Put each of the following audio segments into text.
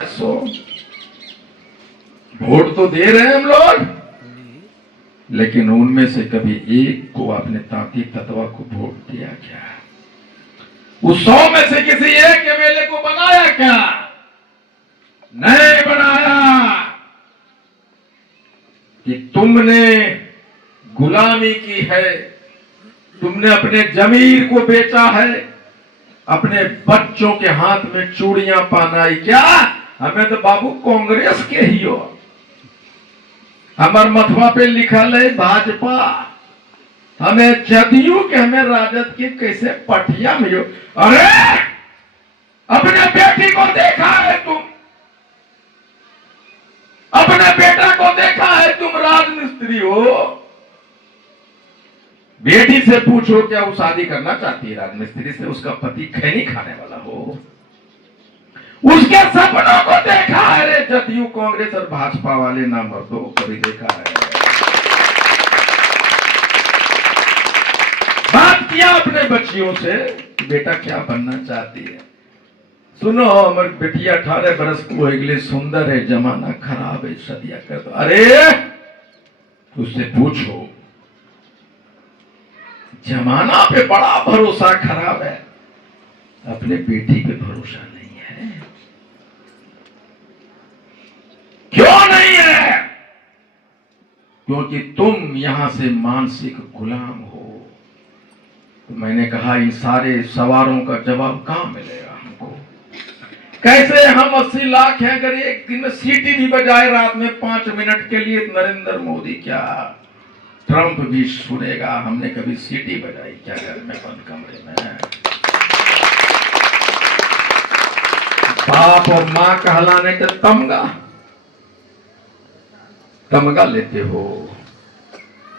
सो vote तो दे रहे हैं हम लोग, लेकिन उनमें से कभी एक को आपने तांती तत्वा को वोट दिया क्या? उस 100 में से किसी एक एमएलए को बनाया क्या? नहीं बनाया। कि तुमने गुलामी की है, तुमने अपने जमीर को बेचा है, अपने बच्चों के हाथ में चूड़ियां पहनाई। क्या हमें तो बाबू कांग्रेस के ही हो, हमार मथवा पे लिखल है भाजपा, हमें जदयू के, हमें राजद के कैसे पटिया में हो। अरे अपने बेटी को देखा है तुम, अपने बेटा को देखा है तुम राजमिस्त्री हो। बेटी से पूछो क्या वो शादी करना चाहती है राजमिस्त्री से? उसका पति खैनी खाने वाला हो। उसके सपनों को देखा है रे जदयू कांग्रेस और भाजपा वाले ना मर्दों कभी देखा है? बात किया अपने बच्चियों से, बेटा क्या बनना चाहती है? सुनो हमारी बेटिया 18 बरस को हो गए, सुंदर है, जमाना खराब है, सदिया कर दो। अरे उससे पूछो, जमाना पे बड़ा भरोसा खराब है, अपने बेटी पे भरोसा नहीं है। क्यों नहीं है? क्योंकि तुम यहां से मानसिक गुलाम हो। तो मैंने कहा इन सारे सवालों का जवाब कहां मिलेगा हमको? कैसे हम 80 लाख हैं, अगर एक दिन में सीटी भी बजाए रात में 5 मिनट के लिए, नरेंद्र मोदी क्या ट्रंप भी सुनेगा? हमने कभी सीटी बजाई क्या घर में बंद कमरे में? बाप और मां कहलाने के तमगा लेते हो,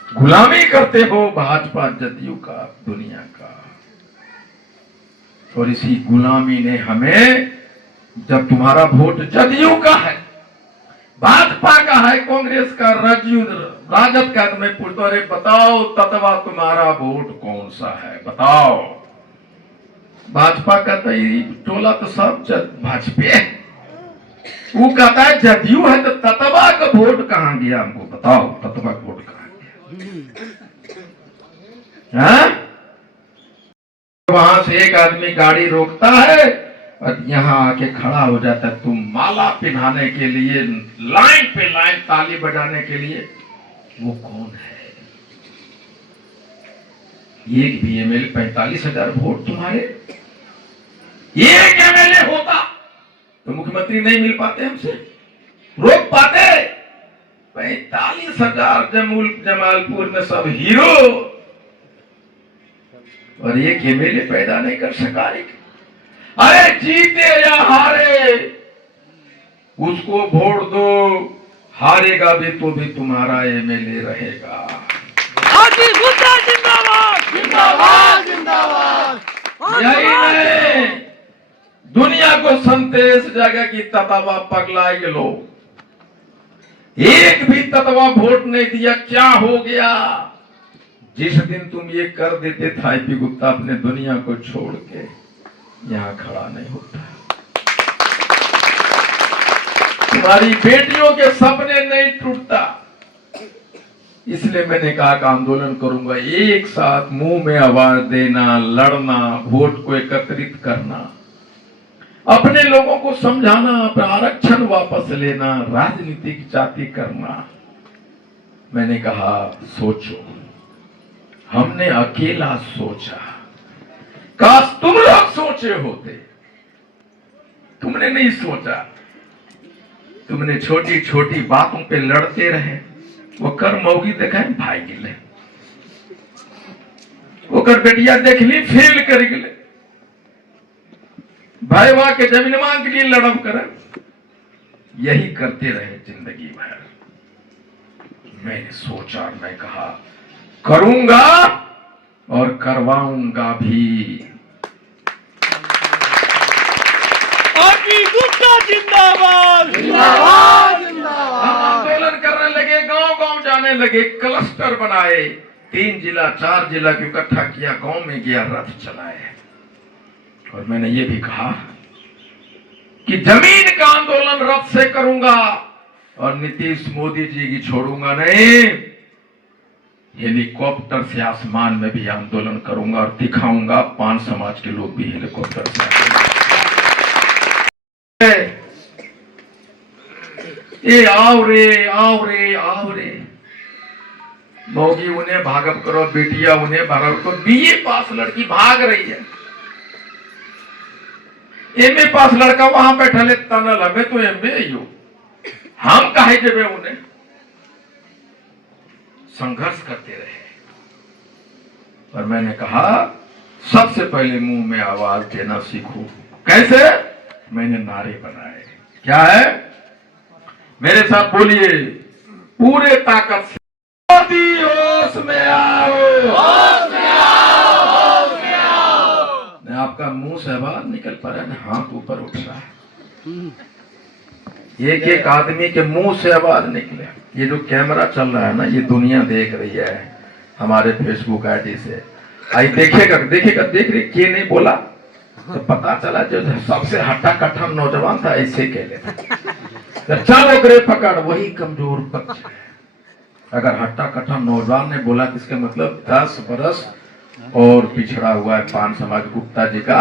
गुलामी करते हो भाजपा जदयू का, दुनिया का। और इसी गुलामी ने हमें, जब तुम्हारा वोट जदयू का है, भाजपा का है, कांग्रेस का, राजद का, तो मैं पूछता, अरे बताओ तत्वा तुम्हारा वोट कौन सा है? बताओ। भाजपा का तो टोला तो सब भाजपा, वो कहता है जदयू है, तो तत्वा का वोट कहां गया? हमको बताओ तत्वा का वोट कहां गया? वहां से एक आदमी गाड़ी रोकता है और यहां आके खड़ा हो जाता है, तुम माला पहनाने के लिए, लाइन पे लाइन ताली बजाने के लिए। वो कौन है? एक भी एमएलए, 45,000 वोट तुम्हारे, एक एमएलए होता तो मुख्यमंत्री नहीं मिल पाते, हमसे रोक पाते? 45,000 जमालपुर में सब हीरो, और एक एमएलए पैदा नहीं कर सका। अरे जीते या हारे उसको वोट दो, हारेगा भी तो भी तुम्हारा एमएलए रहेगा। जिंदाबाद जिंदाबाद जिंदाबाद। यही नहीं, दुनिया को संदेश जगह की तत्वा पगलाए के लोग, एक भी तत्वा वोट नहीं दिया। क्या हो गया? जिस दिन तुम ये कर देते था, आईपी गुप्ता अपने दुनिया को छोड़ के यहां खड़ा नहीं होता, तुम्हारी बेटियों के सपने नहीं टूटता। इसलिए मैंने कहा कि आंदोलन करूंगा, एक साथ मुंह में आवाज देना, लड़ना, वोट को एकत्रित करना, अपने लोगों को समझाना, अपना आरक्षण वापस लेना, राजनीतिक जाति करना। मैंने कहा सोचो, हमने अकेला सोचा, काश तुम लोग सोचे होते। तुमने नहीं सोचा, तुमने छोटी छोटी बातों पे लड़ते रहे। वो कर मौगी देखा है भाई गिले, वो कर बेटिया देख ली फेल कर गिले, भाई वाह के जमीन मांग के लिए लड़ब कर, यही करते रहे जिंदगी भर। मैंने सोचा, मैं कहा करूंगा और करवाऊंगा भी। जिंदाबाद जिंदाबाद जिंदाबाद। आंदोलन करने लगे, गांव गांव जाने लगे, क्लस्टर बनाए, 3 जिला 4 जिला को इकट्ठा किया, गांव में गया, रथ चलाए। और मैंने ये भी कहा कि जमीन का आंदोलन रथ से करूंगा और नीतीश मोदी जी की छोड़ूंगा नहीं, हेलीकॉप्टर से आसमान में भी आंदोलन करूंगा और दिखाऊंगा पान समाज के लोग भी हेलीकॉप्टर से। ये आओ रे आओ रे आओ रे, मोगी उन्हें भागव करो, बेटिया उन्हें भागव करो। बीए पास लड़की भाग रही है, एमए पास लड़का वहां बैठा ले तनल, हमें तो एमए ही हो, हम काहे जबे उन्हें। संघर्ष करते रहे। और मैंने कहा सबसे पहले मुंह में आवाज देना सीखो। कैसे? मैंने नारे बनाए। क्या है? मेरे साथ बोलिए, पूरे ताकत से मोदी होश में आओ, होश में आओ, होश में आओ। आपका मुंह से आवाज निकल पा रहा है, हाथ ऊपर उठ रहा है। एक एक आदमी के मुंह से आवाज निकले। ये जो कैमरा चल रहा है ना, ये दुनिया देख रही है हमारे फेसबुक आईडी से। आई देखेगा देखेगा, देख रही के नहीं बोला तो पता चला जो सबसे हट्टा कट्टा नौजवान था ऐसे कह लेता, चलो करे पकड़, वही कमजोर पक्ष है। अगर हट्टा कट्टा नौजवान ने बोला तो इसका मतलब 10 बरस और पिछड़ा हुआ है पान समाज। गुप्ता जी का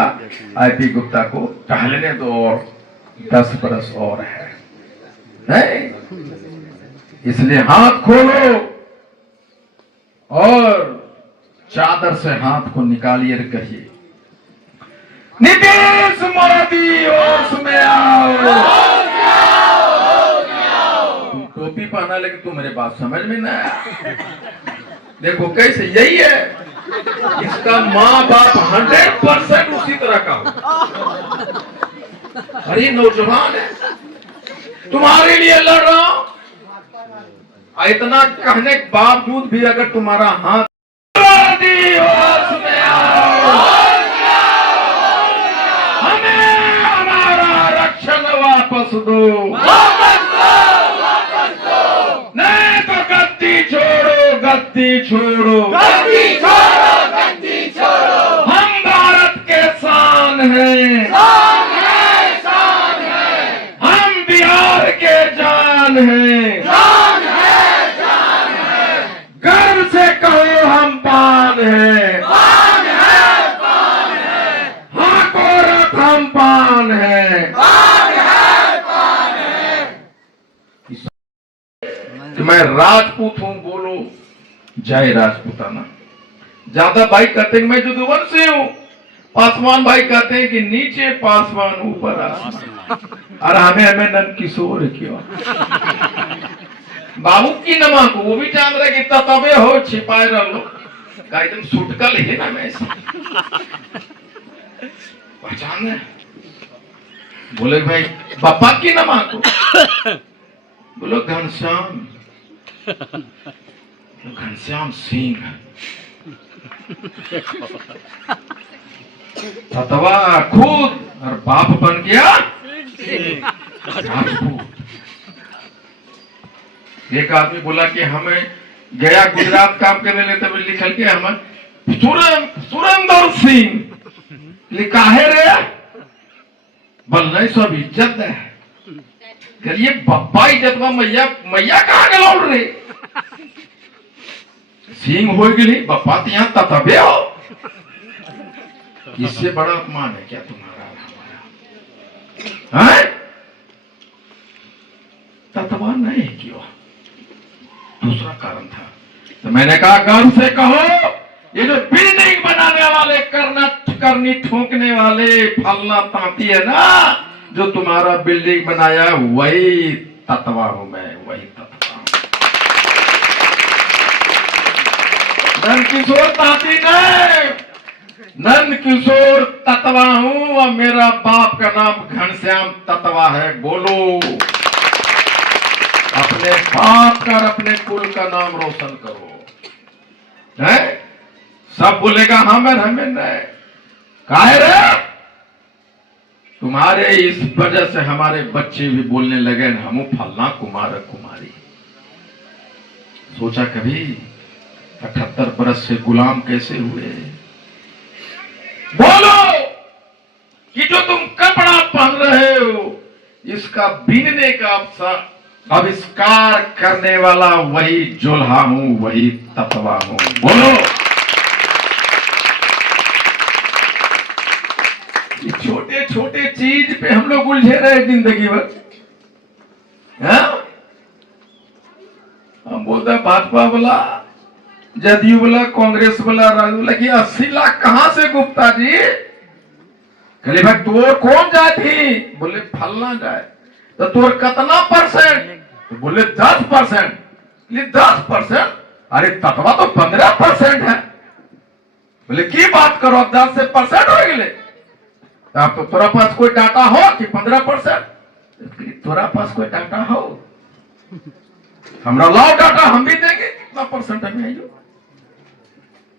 आईपी गुप्ता को टहलने दो और 10 बरस और है, नहीं? इसलिए हाथ खोलो और चादर से हाथ को निकालिए, कहिए नीतीश मोदी होश में आओ। तुम टोपी पहना लेकिन तुम मेरे बात समझ में ना आया। देखो कैसे, यही है इसका माँ बाप 100% उसी तरह का हो। अरे नौजवान है, तुम्हारे लिए लड़ रहा हूं, इतना कहने के बावजूद भी अगर तुम्हारा हाथ होश में आओ, हमें हमारा रक्षण वापस दो, नहीं तो गद्दी छोड़ो, गद्दी छोड़ो, गद्दी छोड़ो, गद्दी छोड़ो। हम भारत के शान हैं, शान है, शान है। हम बिहार के जान हैं, जान है, जान है। गर्व से कहो हम पान हैं, पान है, पान है। हाँ कोरत हम पान हैं, पान है, पान है। कि मैं राजपूत हूं, बोलो जय राजपूताना। ज्यादा भाई कहते हैं मैं यदुवंशी हूं, पासवान भाई कहते हैं कि नीचे पासवान ऊपर आसमान। और हमें नंद किशोर क्यों बाबू की नमा को वो भी जान रहे कि तबे हो छिपाए रहो का एकदम सुटकल है ना। मैं पहचान है, बोले भाई पापा की नमा को, बोलो घनश्याम, घनश्याम सिंह। ततवा खुद और बाप बन गया राजपूत। एक आदमी बोला कि हमें गया गुजरात काम करने लेते हुए लिखल के हमें सुरेंद्र सिंह लिखा है रे, बोल सब इज्जत है। करिए बप्पा इज्जत में मैया मैया कहाँ गलौल रे, सिंह हो गई बप्पा यहाँ ततबे हो। इससे बड़ा अपमान है क्या तुम्हारा हमारा? ततवा नहीं क्यों, दूसरा कारण था। तो मैंने कहा गर्व से कहो, ये जो बिल्डिंग बनाने वाले करनी ठोकने वाले फलना तांती है ना, जो तुम्हारा बिल्डिंग बनाया वही ततवा हूं मैं, वही ततवा हूं। नंद किशोर तांती नहीं, नंद किशोर ततवा हूं और मेरा बाप का नाम घनश्याम ततवा है। बोलो अपने बाप का और अपने कुल का नाम रोशन करो। है सब बोलेगा हमें नहीं, काहे रे? तुम्हारे इस वजह से हमारे बच्चे भी बोलने लगे हम फलना कुमार कुमारी। सोचा कभी 78 बरस से गुलाम कैसे हुए? बोलो कि जो तुम कपड़ा पहन रहे हो इसका बीनने का आविष्कार करने वाला वही जोल्हा हूं, वही तत्वा हूं। बोलो। छोटे छोटे चीज पे हम लोग उलझे रहे जिंदगी भर। हम बोलते हैं भाजपा बोला, जदयू बोला, कांग्रेस बोला, राजू बोला कि 80 लाख कहां से गुप्ता जी? कहले भाई तोर कौन जाए थी? बोले फलना जाए। तो तोर कितना परसेंट? तो बोले 10%। 10%? अरे तत्वा तो 15% है। बोले की बात करो, 10 से परसेंट हो गए। अब तो तोरा पास कोई डाटा हो कि 15%? तोरा पास कोई डाटा हो? हमरा लाओ डाटा, हम भी देंगे। कितना परसेंट हमें आइयो?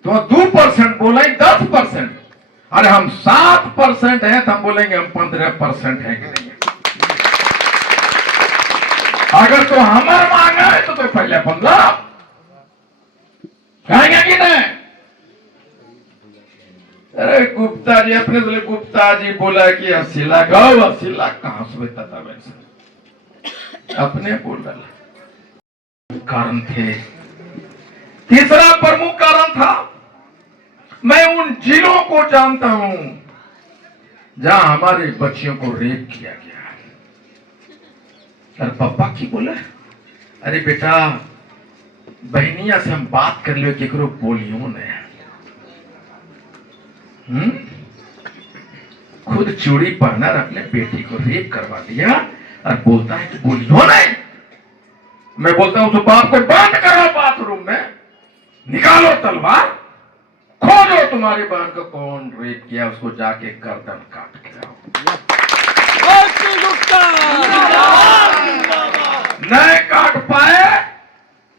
तो 2% बोला 10%। अरे हम 7% है तो हम बोलेंगे हम 15% है कि नहीं है। अगर तो हमार मांगा है तो पहले 15 कहेंगे कि नहीं? अरे गुप्ता जी अपने बोले, गुप्ता जी बोला कि 80 लाख। 80 लाख कहां से था? वैसे अपने बोल रहा कारण थे। तीसरा प्रमुख कारण था, मैं उन जिलों को जानता हूं जहां हमारे बच्चियों को रेप किया गया। अरे पापा की बोला, अरे बेटा बहनिया से हम बात कर लियो, केकरो बोलियो ने। खुद चूड़ी पहनकर अपने बेटी को रेप करवा दिया और बोलता है कि बोलियो नहीं। मैं बोलता हूं तो बाप को बंद करो बाथरूम में, निकालो तलवार, खोजो तुम्हारी बहन को कौन रेप किया, उसको जाके गर्दन काट के लाओ। नहीं काट पाए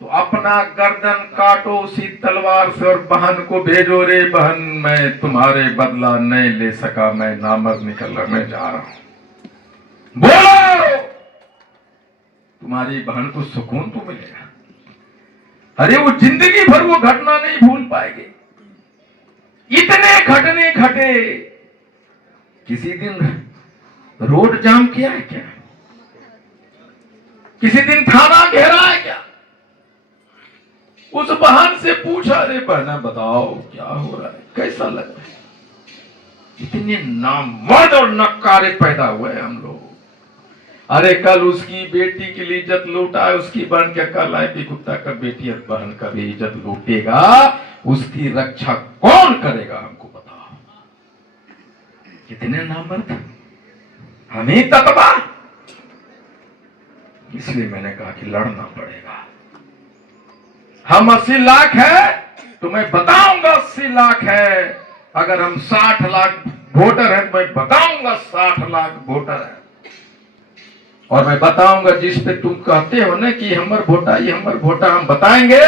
तो अपना गर्दन काटो उसी तलवार से और बहन को भेजो, रे बहन मैं तुम्हारे बदला नहीं ले सका, मैं नामर्द निकलने जा रहा हूं। बोलो, तुम्हारी बहन को सुकून तो मिलेगा। अरे वो जिंदगी भर वो घटना नहीं भूल पाएगी। इतने घटने घटे, किसी दिन रोड जाम किया है क्या? किसी दिन थाना घेरा है क्या? उस बहन से पूछा, अरे बहना बताओ क्या हो रहा है, कैसा लग रहा है? इतने नामर्द और नक्कारे पैदा हुए हम लोग। अरे कल उसकी बेटी की इज्जत लूटा है, उसकी बहन क्या कल आए कि कुत्ता का बेटी और बहन का भी इज्जत लूटेगा, उसकी रक्षा कौन करेगा? हमको बताओ। कितने नामर्द, हमें ततबा। इसलिए मैंने कहा कि लड़ना पड़ेगा। हम 80 लाख है तो मैं बताऊंगा 80 लाख है। अगर हम 60 लाख वोटर हैं तो मैं बताऊंगा 60 लाख वोटर है। और मैं बताऊंगा जिस पे तुम कहते हो ना कि हमर वोटा, ये हमर वोटा, हम बताएंगे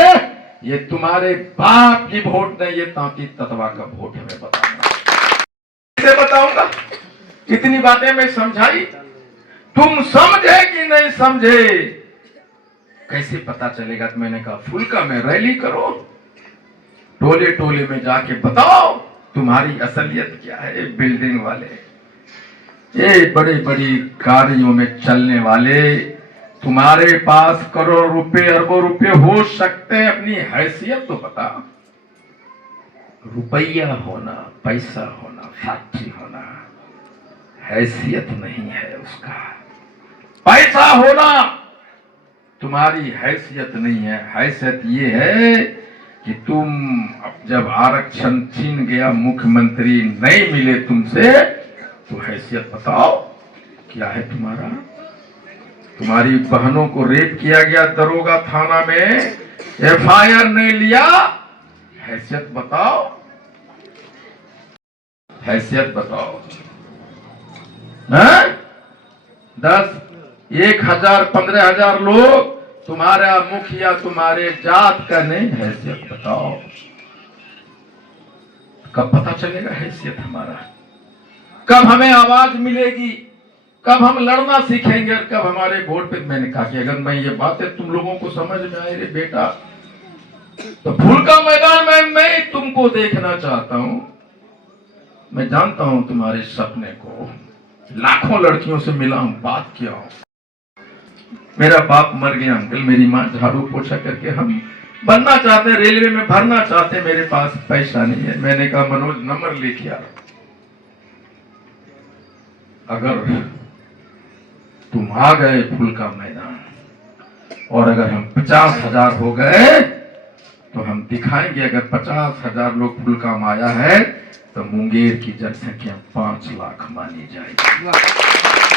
ये तुम्हारे बाप की वोट नहीं, ये तांती ततवा का वोट है। मैं बताऊंगा, कैसे बताऊंगा? इतनी बातें मैं समझाई, तुम समझे कि नहीं समझे कैसे पता चलेगा? तो मैंने कहा फुल्का में रैली करो, टोले टोले में जाके बताओ तुम्हारी असलियत क्या है। बिल्डिंग वाले, ये बड़ी बड़ी गाड़ियों में चलने वाले, तुम्हारे पास करोड़ रुपए अरबों रुपए हो सकते हैं, अपनी हैसियत तो बता। रुपया होना, पैसा होना, फैक्ट्री होना हैसियत नहीं है उसका। पैसा होना तुम्हारी हैसियत नहीं है। हैसियत ये है कि तुम जब आरक्षण छीन गया, मुख्यमंत्री नहीं मिले तुमसे, तो हैसियत बताओ क्या है तुम्हारा? तुम्हारी बहनों को रेप किया गया दरोगा थाना में, एफआईआर नहीं लिया, हैसियत बताओ, हैसियत बताओ। 10, 1000, 15,000 लोग, तुम्हारा मुखिया तुम्हारे जात का नहीं, हैसियत बताओ। कब पता चलेगा हैसियत हमारा? कब हमें आवाज मिलेगी? कब हम लड़ना सीखेंगे? और कब हमारे वोट पे? मैंने कहा कि अगर मैं ये बातें तुम लोगों को समझ में आए रे बेटा, तो फुल्का मैदान में मैं तुमको देखना चाहता हूं। मैं जानता हूं तुम्हारे सपने को, लाखों लड़कियों से मिला हूं, बात किया हूं। मेरा बाप मर गया अंकल, मेरी माँ झाड़ू पोछा करके, हम बनना चाहते, रेलवे में भरना चाहते, मेरे पास पैसा नहीं है। मैंने कहा मनोज नंबर लेके आ, अगर तुम आ गए फूल का मैदान और अगर हम 50,000 हो गए तो हम दिखाएंगे, अगर 50,000 लोग फूल काम आया है तो मुंगेर की जनसंख्या 5 लाख मानी जाएगी।